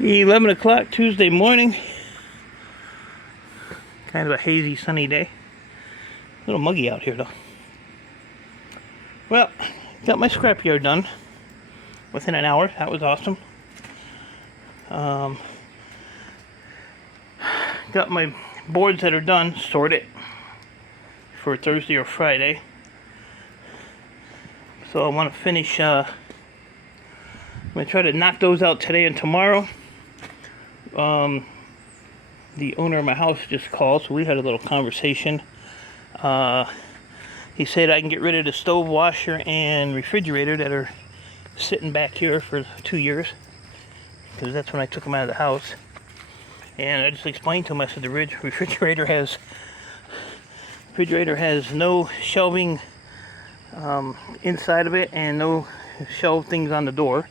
11 o'clock Tuesday morning. Kind of a hazy, sunny day. A little muggy out here, though. Well, got my scrapyard done within an hour. That was awesome. Got my boards that are done sorted for Thursday or Friday. So I want to finish. I'm going to try to knock those out today and tomorrow. The owner of my house just called, so we had a little conversation. He said I can get rid of the stove, washer, and refrigerator that are sitting back here for 2 years, because that's when I took them out of the house. And I just explained to him, I said the refrigerator has no shelving inside of it and no shelf things on the door.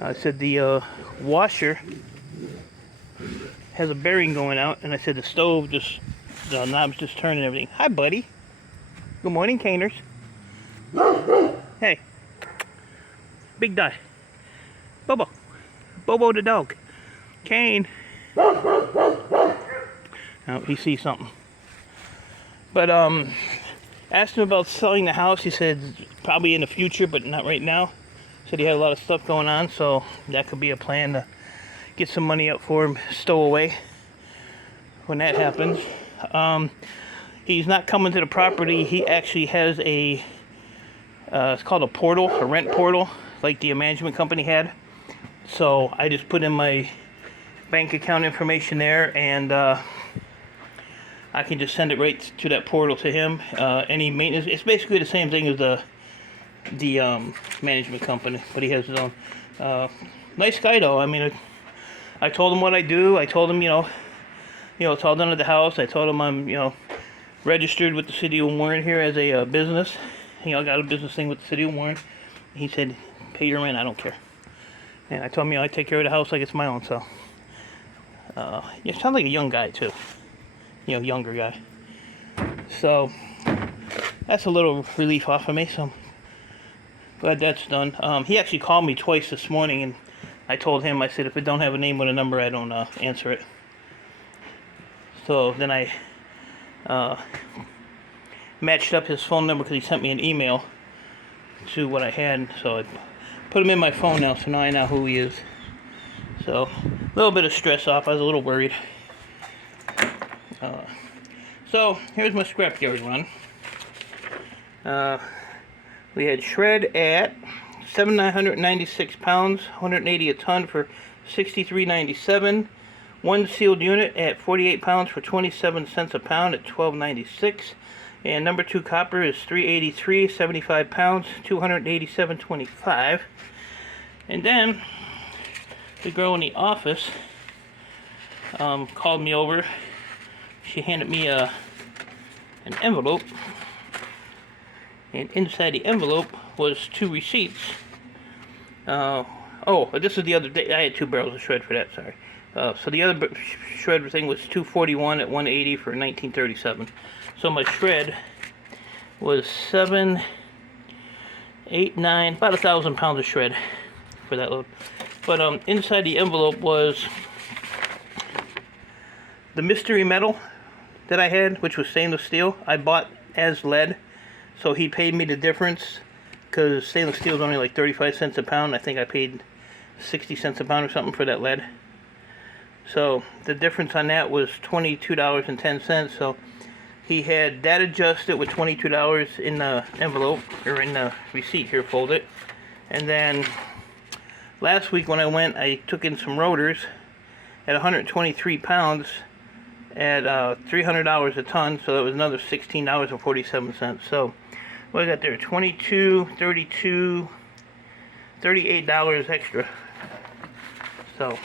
I said the washer has a bearing going out, and I said the stove just, the knob's just turning and everything. Hi, buddy. Good morning, Caners. Hey. Big guy. Bobo. Bobo the dog. Kane. Oh, he sees something. But, asked him about selling the house. He said probably in the future, but not right now. Said he had a lot of stuff going on, so that could be a plan to get some money up for him, stow away when that happens. He's not coming to the property. He actually has a, it's called a portal, a rent portal, like the management company had. So I just put in my bank account information there, and I can just send it right to that portal to him. Any maintenance, it's basically the same thing as the management company, but he has his own. Nice guy though. I mean, I told him what I do. I told him, it's all done at the house. I told him I'm, registered with the city of Warren here as a business. I got a business thing with the city of Warren. He said, pay your rent, I don't care. And I told him, I take care of the house like it's my own, so. You sound like a young guy, too. Younger guy. So, that's a little relief off of me, so. Glad that's done. He actually called me twice this morning, and I told him, I said, if it don't have a name with a number, I don't answer it. So then I matched up his phone number, because he sent me an email to what I had. So I put him in my phone now, so now I know who he is. So a little bit of stress off. I was a little worried. So here's my scrapyard run. We had shred at 7,996 pounds, 180 a ton for $63.97. One sealed unit at 48 pounds for 27 cents a pound at $12.96. And number 2 copper is 383, 75 pounds, $287.25. And then the girl in the office called me over. She handed me an envelope. And inside the envelope was 2 receipts. This is the other day. I had 2 barrels of shred for that, sorry. So the other shred thing was 241 at 180 for 1937. So my shred was 7, 8, 9, about 1,000 pounds of shred for that load. But inside the envelope was the mystery metal that I had, which was stainless steel. I bought as lead, so he paid me the difference, because stainless steel is only like 35 cents a pound. I think I paid 60 cents a pound or something for that lead. So the difference on that was $22.10. So he had that adjusted with $22 in the envelope, or in the receipt here folded. And then last week when I went, I took in some rotors at 123 pounds at $300 a ton. So that was another $16.47. So what I got there, $22, $32, $38 extra. So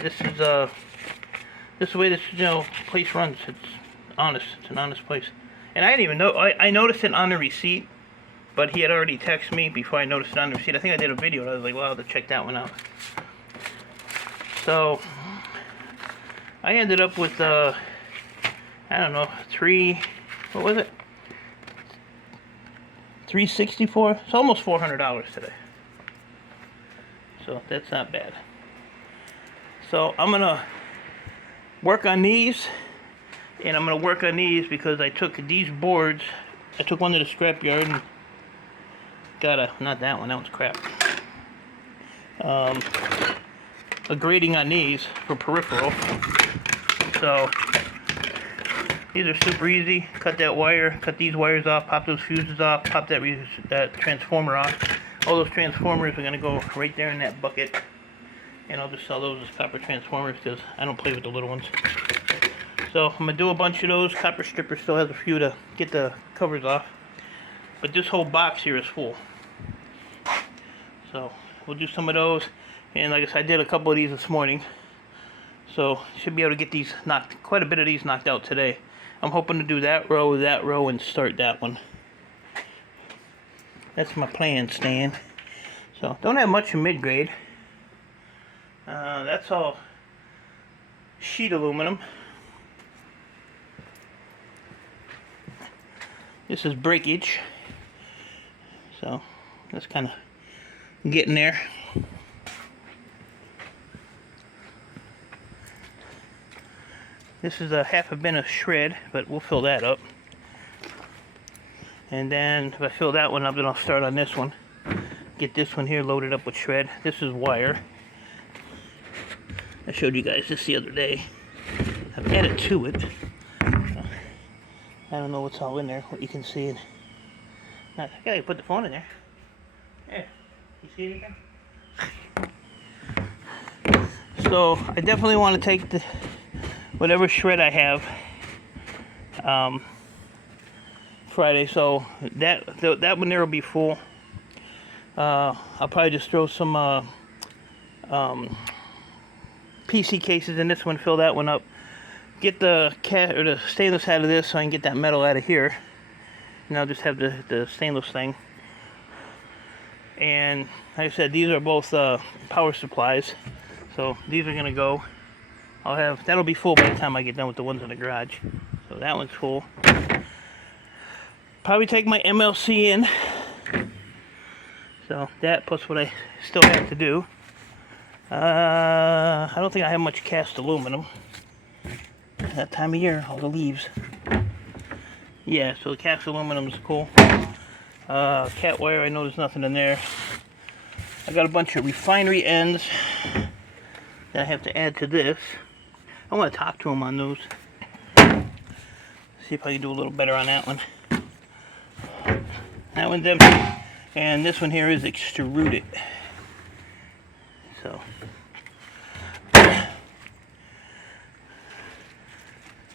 this is the way this place runs. It's honest. It's an honest place. And I didn't even know. I noticed it on the receipt, but he had already texted me before I noticed it on the receipt. I think I did a video, and I was like, well, I'll have to check that one out. So I ended up with I don't know, what was it? $364. It's almost $400 today. So that's not bad. So I'm gonna work on these, and I'm gonna work on these because I took these boards. I took one to the scrapyard and got not that one. That one's crap. A grating on these for peripheral. So these are super easy. Cut that wire, cut these wires off, pop those fuses off, pop that transformer off. All those transformers are going to go right there in that bucket. And I'll just sell those as copper transformers because I don't play with the little ones. So I'm going to do a bunch of those. Copper stripper still has a few to get the covers off. But this whole box here is full. So we'll do some of those. And like I said, I did a couple of these this morning. So should be able to get these quite a bit of these knocked out today. I'm hoping to do that row, and start that one. That's my plan, Stan. So don't have much in mid-grade. That's all sheet aluminum. This is breakage. So that's kind of getting there. This is a half a bin of shred, but we'll fill that up. And then if I fill that one up, then I'll start on this one. Get this one here loaded up with shred. This is wire. I showed you guys this the other day. I've added to it. I don't know what's all in there, what you can see. I gotta put the phone in there. Yeah, you see anything? So I definitely want to take the whatever shred I have Friday, so that one there will be full. I'll probably just throw some PC cases in this one, fill that one up, get the stainless out of this so I can get that metal out of here, and I'll just have the stainless thing. And like I said, these are both power supplies, so these are gonna go. That'll be full by the time I get done with the ones in the garage. So that one's full. Probably take my MLC in. So that plus what I still have to do. I don't think I have much cast aluminum. That time of year, all the leaves. Yeah, so the cast aluminum is cool. Cat wire, I know there's nothing in there. I got a bunch of refinery ends that I have to add to this. I want to talk to them on those. See if I can do a little better on that one. That one's empty. And this one here is extruded. So.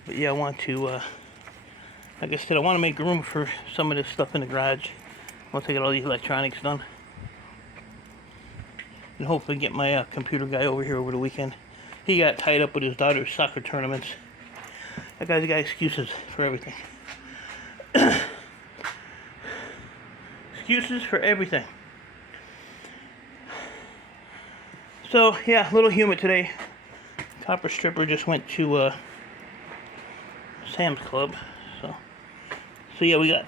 But yeah, I want to, like I said, I want to make room for some of this stuff in the garage once I get all these electronics done. And hopefully get my computer guy over here over the weekend. He got tied up with his daughter's soccer tournaments. That guy's got excuses for everything. Excuses for everything. So, yeah, a little humid today. Copper stripper just went to Sam's Club. So yeah, we got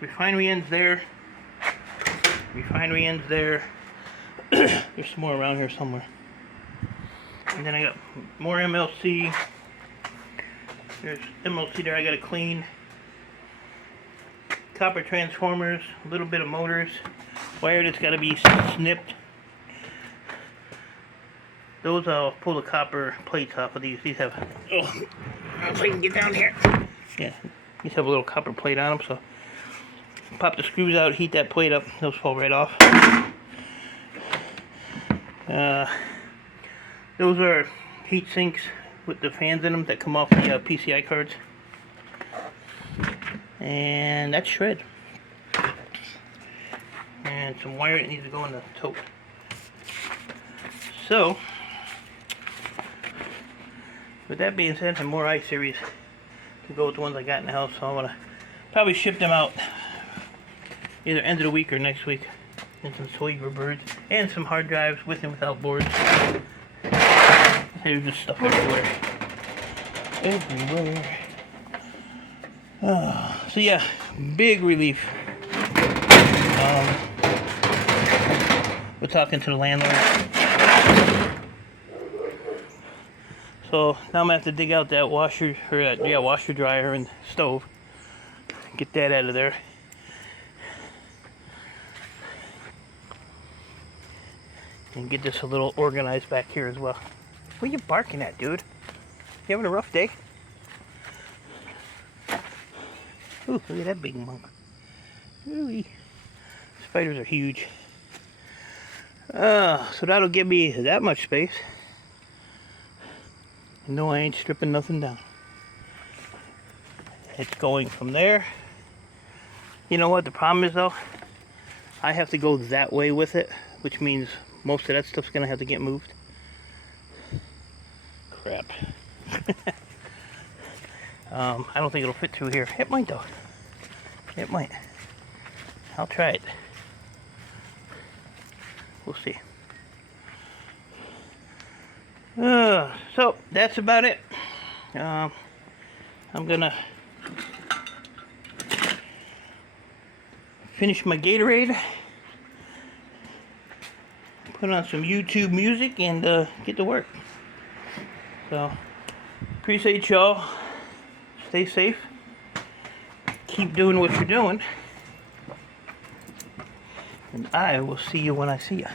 refinery ends there. Refinery ends there. There's some more around here somewhere. And then I got more MLC. There's MLC there I gotta clean. Copper transformers, a little bit of motors. Wire that's gotta be snipped. Those I'll pull the copper plates off of these. These have, if I can get down here. Yeah, these have a little copper plate on them, so pop the screws out, heat that plate up, those fall right off. Those are heat sinks with the fans in them that come off the PCI cards. And that's shred. And some wire that needs to go in the tote. So, with that being said, and more I-series to go with the ones I got in the house, so I'm going to probably ship them out either end of the week or next week. And some Sweeper birds, and some hard drives with and without boards. There's just stuff everywhere. Everywhere. So yeah, big relief. We're talking to the landlord. So now I'm gonna have to dig out that washer, or that, washer dryer and stove. Get that out of there. And get this a little organized back here as well. What are you barking at, dude? You having a rough day? Ooh, look at that big monk. Ooh, spiders are huge. So that'll give me that much space. No, I ain't stripping nothing down. It's going from there. You know what the problem is though? I have to go that way with it, which means most of that stuff's gonna have to get moved. Crap. I don't think it'll fit through here. It might though. It might. I'll try it. We'll see. So that's about it. I'm gonna finish my Gatorade, put on some YouTube music, and get to work. So appreciate y'all. Stay safe. Keep doing what you're doing. And I will see you when I see you.